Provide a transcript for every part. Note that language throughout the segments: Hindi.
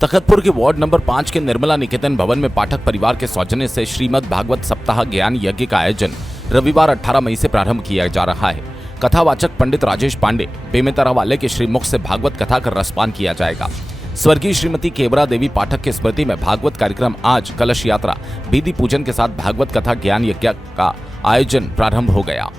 तखतपुर के वार्ड नंबर 5 के निर्मला निकेतन भवन में पाठक परिवार के सौजन्य से श्रीमद् भागवत सप्ताह ज्ञान यज्ञ का आयोजन रविवार 18 मई से प्रारंभ किया जा रहा है। कथावाचक पंडित राजेश पांडे बेमेतरा वाले के श्रीमुख से भागवत कथा कर रसपान किया जाएगा। स्वर्गीय श्रीमती केवरा देवी पाठक की स्मृति में भागवत कार्यक्रम आज कलश यात्रा विधि पूजन के साथ भागवत कथा ज्ञान यज्ञ का आयोजन प्रारंभ हो गया।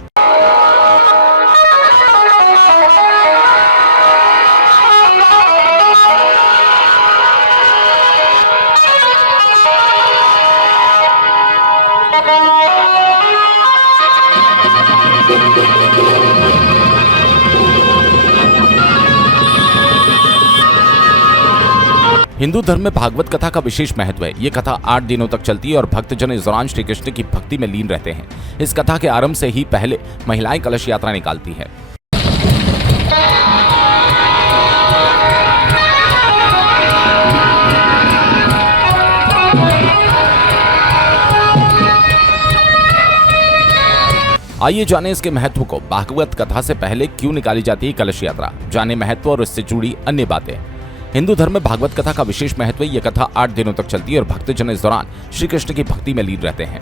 हिंदू धर्म में भागवत कथा का विशेष महत्व है। ये कथा 8 दिनों तक चलती है और भक्तजन इस दौरान श्री कृष्ण की भक्ति में लीन रहते हैं। इस कथा के आरंभ से ही पहले महिलाएं कलश यात्रा निकालती हैं। आइए जाने इसके महत्व को। भागवत कथा से पहले क्यों निकाली जाती है कलश यात्रा, जाने महत्व और इससे जुड़ी अन्य बातें। हिंदू धर्म में भागवत कथा का विशेष महत्व है। यह कथा 8 दिनों तक चलती है और भक्तजन इस दौरान श्री कृष्ण की भक्ति में लीन रहते हैं।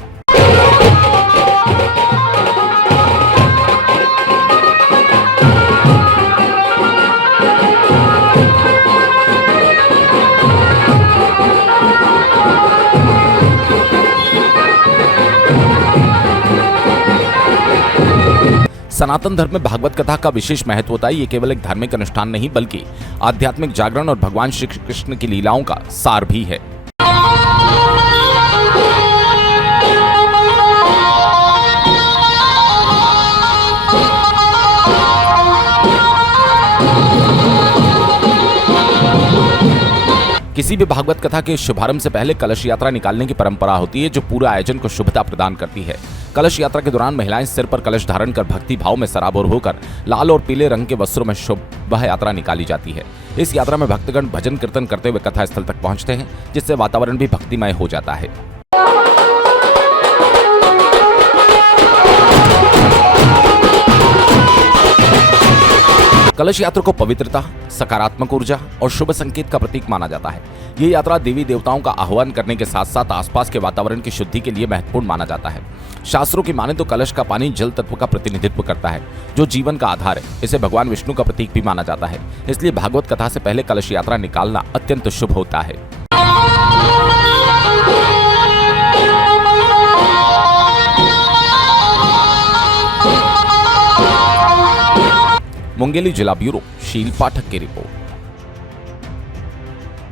सनातन धर्म में भागवत कथा का विशेष महत्व होता है। ये केवल एक धार्मिक अनुष्ठान नहीं बल्कि आध्यात्मिक जागरण और भगवान श्री कृष्ण की लीलाओं का सार भी है। किसी भी भागवत कथा के शुभारंभ से पहले कलश यात्रा निकालने की परंपरा होती है, जो पूरे आयोजन को शुभता प्रदान करती है। कलश यात्रा के दौरान महिलाएं सिर पर कलश धारण कर भक्ति भाव में सराबोर होकर लाल और पीले रंग के वस्त्रों में शोभा यात्रा निकाली जाती है। इस यात्रा में भक्तगण भजन कीर्तन करते हुए कथा स्थल तक पहुंचते हैं, जिससे वातावरण भी भक्तिमय हो जाता है। कलश यात्रा को पवित्रता, सकारात्मक ऊर्जा और शुभ संकेत का प्रतीक माना जाता है। ये यात्रा देवी देवताओं का आह्वान करने के साथ साथ आसपास के वातावरण की शुद्धि के लिए महत्वपूर्ण माना जाता है। शास्त्रों की माने तो कलश का पानी जल तत्व का प्रतिनिधित्व करता है, जो जीवन का आधार है। इसे भगवान विष्णु का प्रतीक भी माना जाता है। इसलिए भागवत कथा से पहले कलश यात्रा निकालना अत्यंत शुभ होता है। मुंगेली जिला ब्यूरो शील पाठक की रिपोर्ट।